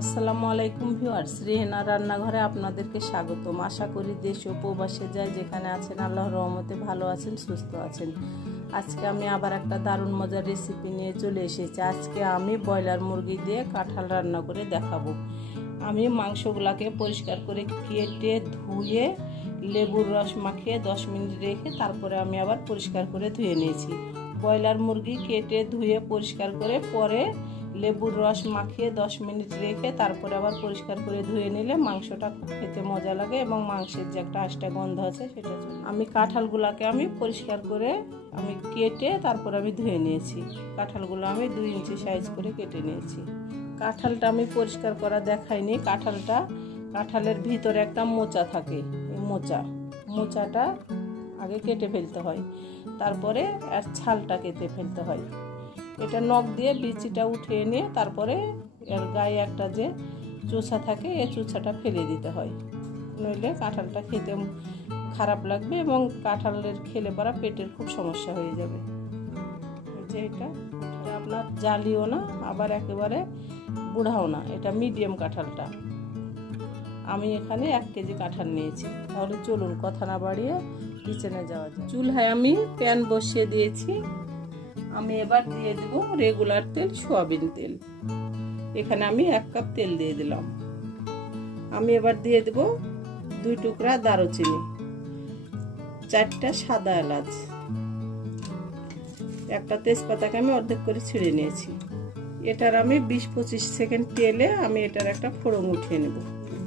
আসসালামু আলাইকুম ভিউয়ার্স, রেহেনা রান্নাঘরে আপনাদেরকে স্বাগতম। আশা করি দেশ ও প্রবাসে যায় যেখানে আছেন আল্লাহর রহমতে ভালো আছেন, সুস্থ আছেন। আজকে আমি আবার একটা দারুণ মজার রেসিপি নিয়ে চলে এসেছি। আজকে আমি ব্রয়লার মুরগি দিয়ে কাঁঠাল রান্না করে দেখাবো। আমি মাংসগুলোকে পরিষ্কার করে কেটে ধুয়ে লেবুর রস মাখিয়ে 10 মিনিট রেখে তারপরে আমি আবার পরিষ্কার করে ধুয়ে নিয়েছি। ব্রয়লার মুরগি কেটে ধুয়ে পরিষ্কার করে পরে লেবুর রস মাখিয়ে 10 মিনিট রেখে তারপরে আবার পরিষ্কার করে ধুয়ে নিলে মাংসটা খুব খেতে মজা লাগে এবং মাংসের যে একটা আষ্টা গন্ধ আছে সেটা চলে। আমি কাঁঠালগুলোকে আমি পরিষ্কার করে আমি কেটে তারপর আমি ধুয়ে নিয়েছি। কাঁঠালগুলো আমি 2 ইঞ্চি সাইজ করে কেটে নিয়েছি। কাঁঠালটা আমি পরিষ্কার করা দেখাইনি। কাঁঠালের ভিতরে একটা মোচা থাকে, এই মোচাটা আগে কেটে ফেলতে হয়, তারপরে আর ছালটা কেটে ফেলতে হয়। এটা নখ দিয়ে বিচিটা উঠিয়ে নিয়ে তারপরে এর গায়ে একটা যে চোষা থাকে এই চোষাটা ফেলে দিতে হয়, নইলে কাঁঠালটা খেতে খারাপ লাগবে এবং কাঁঠালের খেলে পরা পেটের খুব সমস্যা হয়ে যাবে। যে এটা আপনার জালিও না আবার একেবারে বুড়াও না, এটা মিডিয়াম কাঁঠালটা। আমি এখানে 1 কেজি কাঁঠাল নিয়েছি। তাহলে চলুন কথা না বাড়িয়ে কিচেনে যাওয়া যায়। চুলায় আমি প্যান বসিয়ে দিয়েছি। আমি এবার দিয়ে দেব রেগুলার তেল, সয়াবিন তেল। এখানে আমি 1 কাপ তেল দিয়ে দিলাম। আমি এবার দিয়ে দেব 2 টুকরা দারুচিনি, 4টা সাদা এলাচ, একটা তেজপাতাকে আমি অর্ধেক করে ছিঁড়ে নিয়েছি। এটার আমি 20-25 সেকেন্ড তেলে আমি এটার একটা ফোড়ন উঠিয়ে নেব।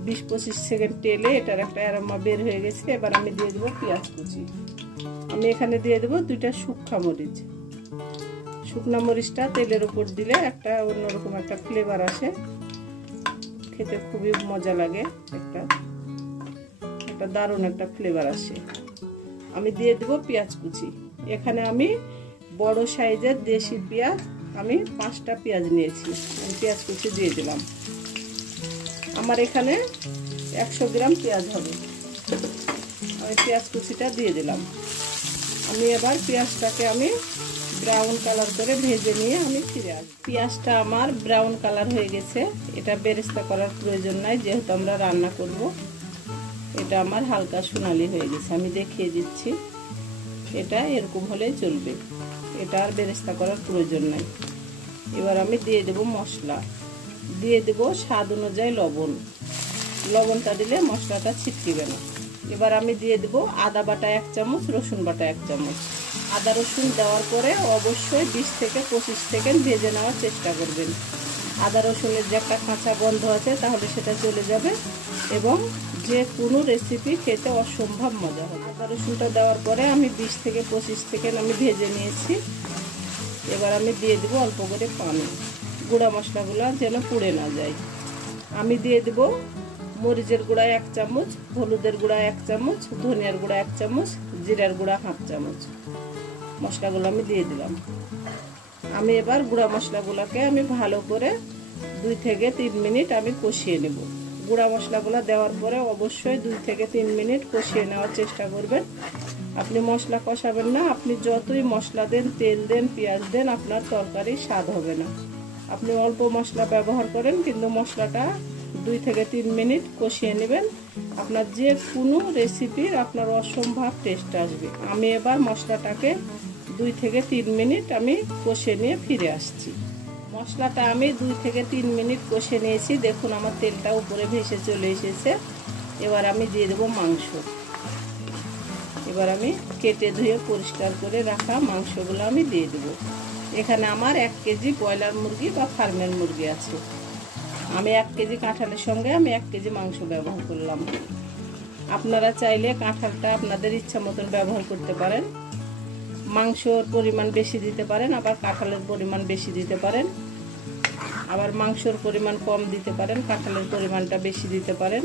20-25 সেকেন্ড তেলে এটার একটা অ্যারোমা বের হয়ে গেছে। এবার আমি দিয়ে দেব পেঁয়াজ কুচি। আমি এখানে দিয়ে দেব 2টা শুকনা মরিচ। শুকনা মরিচটা তেলের উপর দিলে একটা অন্যরকম একটা ফ্লেভার আসে, খেতে খুবই মজা লাগে, একটা দারুণ একটা ফ্লেভার আসে। আমি দিয়ে দেব পেঁয়াজ কুচি। এখানে আমি বড় সাইজের দেশি পেঁয়াজ আমি 5টা পেঁয়াজ নিয়েছি। আমি পেঁয়াজ কুচি দিয়ে দিলাম। আমার এখানে 100 গ্রাম পেঁয়াজ হবে। আমি পেঁয়াজ কুচিটা দিয়ে দিলাম। আমি এবার পেঁয়াজটাকে আমি ব্রাউন কালার করে ভেজে নিয়ে আমি ফিরে আসবো। পেঁয়াজটা আমার ব্রাউন কালার হয়ে গেছে। এটা বেরেস্তা করার প্রয়োজন নাই, যেহেতু আমরা রান্না করব। এটা আমার হালকা সোনালি হয়ে গেছে, আমি দেখিয়ে দিচ্ছি। এটা এরকম হলেই চলবে, এটা আর বেরেস্তা করার প্রয়োজন নাই। এবার আমি দিয়ে দেব মশলা, দিয়ে দেব স্বাদ অনুযায়ী লবণ। লবণটা দিলে মশলাটা ছিটকিবে না। এবার আমি দিয়ে দেব আদা বাটা 1 চামচ, রসুন বাটা 1 চামচ। আদা রসুন দেওয়ার পরে অবশ্যই 20 থেকে 25 সেকেন্ড ভেজে নেওয়ার চেষ্টা করবেন। আদা রসুনের যে একটা কাঁচা গন্ধ আছে তাহলে সেটা চলে যাবে এবং যে কোনো রেসিপি খেতে অসম্ভব মজা হবে। আদা রসুনটা দেওয়ার পরে আমি 20 থেকে 25 সেকেন্ড আমি ভেজে নিয়েছি। এবার আমি দিয়ে দেব অল্প করে পানি, গুঁড়া মশলাগুলো যেন পুড়ে না যায়। আমি দিয়ে দেব মরিচের গুঁড়া 1 চামচ, হলুদের গুঁড়া 1 চামচ, ধনিয়ার গুঁড়া 1 চামচ, জিরার গুঁড়া 1/2 চামচ। মশলাগুলো আমি দিয়ে দিলাম। আমি এবার গুঁড়া মশলাগুলোকে আমি ভালো করে 2 থেকে 3 মিনিট আমি কষিয়ে নেব। গুঁড়া মশলাগুলো দেওয়ার পরে অবশ্যই 2 থেকে 3 মিনিট কষিয়ে নেওয়ার চেষ্টা করবেন। আপনি মশলা কষাবেন না, আপনি যতই মশলা দেন, তেল দেন, পেঁয়াজ দেন, আপনার তরকারি স্বাদ হবে না। আপনি অল্প মশলা ব্যবহার করেন, কিন্তু মশলাটা 2 থেকে 3 মিনিট কষিয়ে নেবেন। আপনার যে কোনো রেসিপির আপনার অসম্ভব টেস্ট আসবে। আমি এবার মশলাটাকে 2 থেকে 3 মিনিট আমি কষিয়ে নিয়ে ফিরে আসছি। মশলাটা আমি 2 থেকে 3 মিনিট কষে নিয়েছি। দেখুন আমার তেলটা উপরে ভেসে চলে এসেছে। এবার আমি দিয়ে দেবো মাংস। এবার আমি কেটে ধুয়ে পরিষ্কার করে রাখা মাংসগুলো আমি দিয়ে দেবো। এখানে আমার 1 কেজি ব্রয়লার মুরগি বা ফার্মের মুরগি আছে। আমি 1 কেজি কাঁঠালের সঙ্গে আমি 1 কেজি মাংস ব্যবহার করলাম। আপনারা চাইলে কাঁঠালটা আপনাদের ইচ্ছা মতন ব্যবহার করতে পারেন। মাংসর পরিমাণ বেশি দিতে পারেন, আবার কাঁঠালের পরিমাণ বেশি দিতে পারেন, আবার মাংসর পরিমাণ কম দিতে পারেন, কাঁঠালের পরিমাণটা বেশি দিতে পারেন।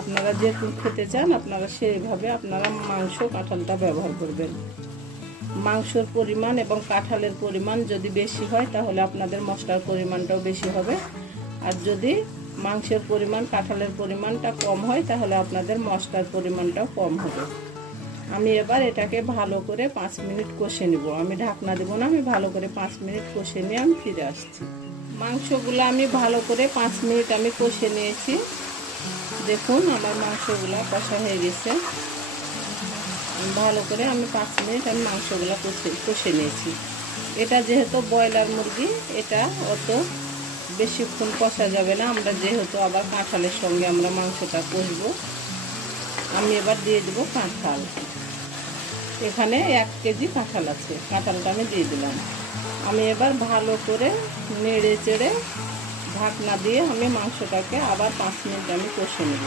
আপনারা যেরকম খেতে চান আপনারা সেইভাবে আপনারা মাংস কাঁঠালটা ব্যবহার করবেন। মাংসর পরিমাণ এবং কাঁঠালের পরিমাণ যদি বেশি হয় তাহলে আপনাদের মশলার পরিমাণটাও বেশি হবে, আর যদি মাংসের পরিমাণ কাঁঠালের পরিমাণটা কম হয় তাহলে আপনাদের মশলার পরিমাণটাও কম হবে। আমি এবার এটাকে ভালো করে 5 মিনিট কষে নেব। আমি ঢাকনা দেব না, আমি ভালো করে 5 মিনিট কষে নিয়ে আমি ফিরে আসছি। মাংসগুলো আমি ভালো করে 5 মিনিট আমি কষে নিয়েছি। দেখুন আমার মাংসগুলো কষা হয়ে গেছে। ভালো করে আমি 5 মিনিট আমি মাংসগুলো কষে নিয়েছি। এটা যেহেতু ব্রয়লার মুরগি, এটা অত বেশিক্ষণ কষা যাবে না। আমরা যেহেতু আবার কাঁঠালের সঙ্গে আমরা মাংসটা কষবো। আমি এবার দিয়ে দেবো কাঁঠাল। এখানে 1 কেজি কাঁঠাল আছে, কাঁঠালটা আমি দিয়ে দিলাম। আমি এবার ভালো করে নেড়ে চেড়ে ঢাকনা দিয়ে আমি মাংসটাকে আবার 5 মিনিট আমি কষে নেব।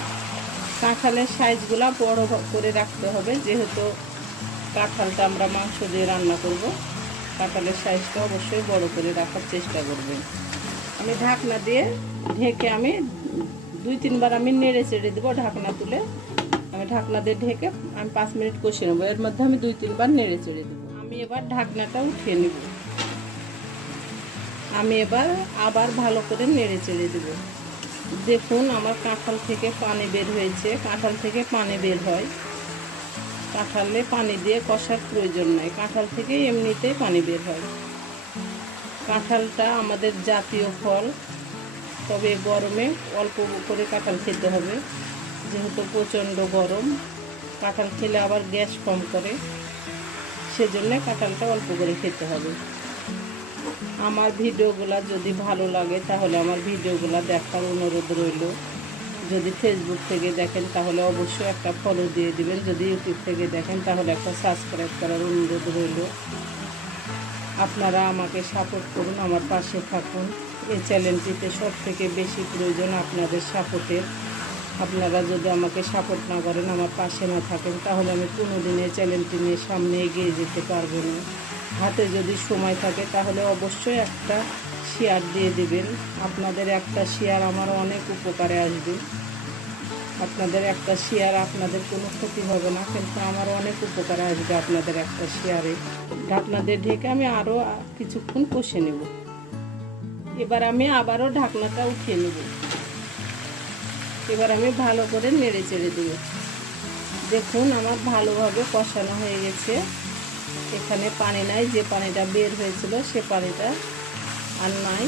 কাঁঠালের সাইজগুলো বড় করে রাখতে হবে, যেহেতু কাঁঠালটা আমরা মাংস দিয়ে রান্না করব। কাঁঠালের সাইজটা অবশ্যই বড় করে রাখার চেষ্টা করবেন। আমি ঢাকনা দিয়ে ঢেকে আমি 2-3 বার আমি নেড়ে চেড়ে দেবো। ঢাকনা তুলে আমি ঢাকনা দিয়ে ঢেকে আমি 5 মিনিট কষে নেবো। এর মধ্যে আমি 2-3 বার নেড়ে চেড়ে দেবো। আমি এবার ঢাকনাটা উঠিয়ে নেব। আমি এবার আবার ভালো করে নেড়ে চেড়ে দেবো। দেখুন আমার কাঁঠাল থেকে পানি বের হয়েছে। কাঁঠাল থেকে পানি বের হয়, কাঁঠালে পানি দিয়ে কষার প্রয়োজন নাই, কাঁঠাল থেকে এমনিতেই পানি বের হয়। কাঁঠালটা আমাদের জাতীয় ফল, তবে গরমে অল্প করে কাঁঠাল খেতে হবে, যেহেতু প্রচণ্ড গরম। কাঁঠাল খেলে আবার গ্যাস কম করে, সেজন্য কাঁঠালটা অল্প করে খেতে হবে। আমার ভিডিওগুলো যদি ভালো লাগে তাহলে আমার ভিডিওগুলো দেখার অনুরোধ রইল। যদি ফেসবুক থেকে দেখেন তাহলে অবশ্যই একটা ফলো দিয়ে দিবেন। যদি ইউটিউব থেকে দেখেন তাহলে একটা সাবস্ক্রাইব করার অনুরোধ রইল। আপনারা আমাকে সাপোর্ট করুন, আমার পাশে থাকুন। এই চ্যানেলটিতে সব থেকে বেশি প্রয়োজন আপনাদের সাপোর্টের। আপনারা যদি আমাকে সাপোর্ট না করেন, আমার পাশে না থাকেন, তাহলে আমি কোনোদিন এই চ্যানেলটি নিয়ে সামনে এগিয়ে যেতে পারবো না। হাতে যদি সময় থাকে তাহলে অবশ্যই একটা শেয়ার দিয়ে দিবেন। আপনাদের একটা শেয়ার আমার অনেক উপকারে আসবে। আপনাদের একটা শেয়ার, আপনাদের কোনো ক্ষতি হবে না, কিন্তু আমার অনেক উপকারে আসবে আপনাদের একটা শেয়ারে। ঢাকনা দিয়ে ঢেকে আমি আরও কিছুক্ষণ কষে নেব। এবার আমি আবারও ঢাকনাটা উঠিয়ে নেব। এবার আমি ভালো করে নেড়ে চেড়ে দেব। দেখুন আমার ভালোভাবে কষানো হয়ে গেছে। এখানে পানি নাই, যে পানিটা বের হয়েছিল সে পানিটা আর নাই।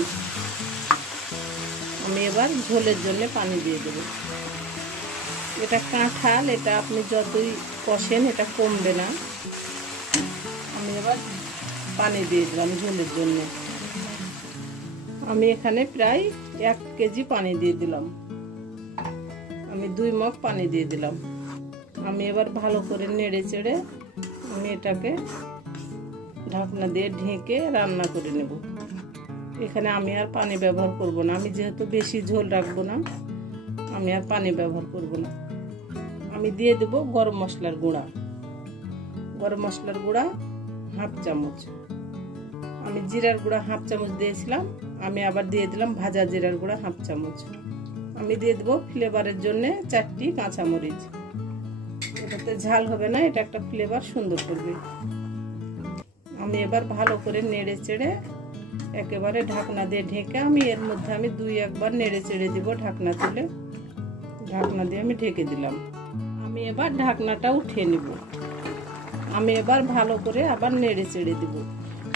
আমি এবার ঝোলের জন্য পানি দিয়ে দেব। এটা কাঁঠাল, এটা আপনি যতই কষেন এটা কমবে না। আমি এবার পানি দিয়ে দিলাম ঝোলের জন্য। আমি এখানে প্রায় 1 কেজি পানি দিয়ে দিলাম। আমি 2 মগ পানি দিয়ে দিলাম। আমি এবার ভালো করে নেড়ে চেড়ে আমি এটাকে ঢাকনা দিয়ে ঢেকে রান্না করে নেব। এখানে আমি আর পানি ব্যবহার করব না। আমি যেহেতু বেশি ঝোল রাখবো না, আমি আর পানি ব্যবহার করব না। আমি দিয়ে দেব গরম মশলার গুঁড়া। গরম মশলার গুঁড়া 1/2 চামচ। আমি জিরার গুঁড়া 1/2 চামচ দিয়েছিলাম, আমি আবার দিয়ে দিলাম ভাজা জিরার গুঁড়া 1/2 চামচ। আমি দিয়ে দেবো ফ্লেভারের জন্য 4টি কাঁচামরিচ। এটাতে ঝাল হবে না, এটা একটা ফ্লেভার সুন্দর করবে। আমি এবার ভালো করে নেড়ে চেড়ে একেবারে ঢাকনা দিয়ে ঢেকে আমি এর মধ্যে আমি 2-1 বার নেড়ে চেড়ে দিব। ঢাকনা তুলে ঢাকনা দিয়ে আমি ঢেকে দিলাম। আমি এবার ঢাকনাটা উঠিয়ে নেব। আমি এবার ভালো করে আবার নেড়ে চেড়ে দিব।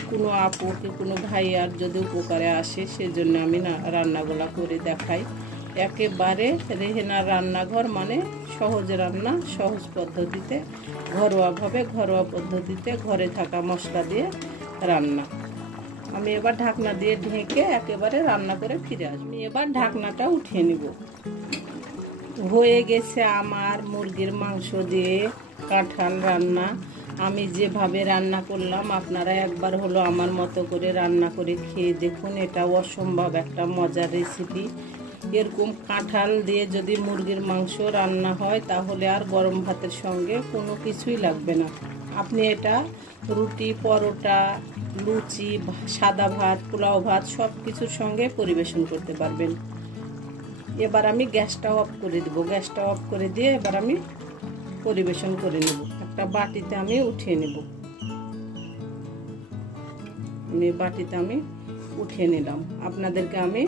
কোনো আপু কি কোনো ভাই আর যদি উপকারে আসে, সেজন্য আমি রান্নাগুলা করে দেখাই। একেবারে রেহেনার রান্নাঘর মানে সহজ রান্না, সহজ পদ্ধতিতে, ঘরোয়াভাবে, ঘরোয়া পদ্ধতিতে ঘরে থাকা মশলা দিয়ে রান্না। আমি এবার ঢাকনা দিয়ে ঢেকে একেবারে রান্না করে ফিরে আসবো। আমি এবার ঢাকনাটা উঠিয়ে নিব। হয়ে গেছে আমার মুরগির মাংস দিয়ে কাঁঠাল রান্না। আমি যেভাবে রান্না করলাম আপনারা একবার হলো আমার মতো করে রান্না করে খেয়ে দেখুন। এটা অসম্ভব একটা মজার রেসিপি। এরকম কাঁঠাল দিয়ে যদি মুরগির মাংস রান্না হয় তাহলে আর গরম ভাতের সঙ্গে কোনো কিছুই লাগবে না। আপনি এটা রুটি, পরোটা, লুচি, সাদা ভাত, পোলাও ভাত সব কিছুর সঙ্গে পরিবেশন করতে পারবেন। এবার আমি গ্যাসটা অফ করে দেব। গ্যাসটা অফ করে দিয়ে এবার আমি পরিবেশন করে নেব। একটা বাটিতে আমি উঠিয়ে নেব। বাটিতে আমি উঠিয়ে নিলাম। আপনাদেরকে আমি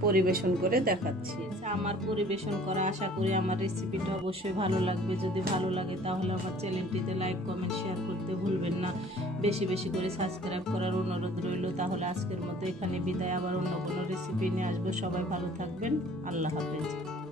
পরিবেশন করে দেখাচ্ছি। আমার পরিবেশন করা, আশা করি আমার রেসিপিটা অবশ্যই ভালো লাগবে। যদি ভালো লাগে তাহলে আমার চ্যানেলটিতে লাইক, কমেন্ট, শেয়ার করতে ভুলবেন না। বেশি বেশি করে সাবস্ক্রাইব করার অনুরোধ রইল। তাহলে আজকের মতো এখানে বিদায়, আবার অন্য কোনো রেসিপি নিয়ে আসবো। সবাই ভালো থাকবেন, আল্লাহ হাফেজ।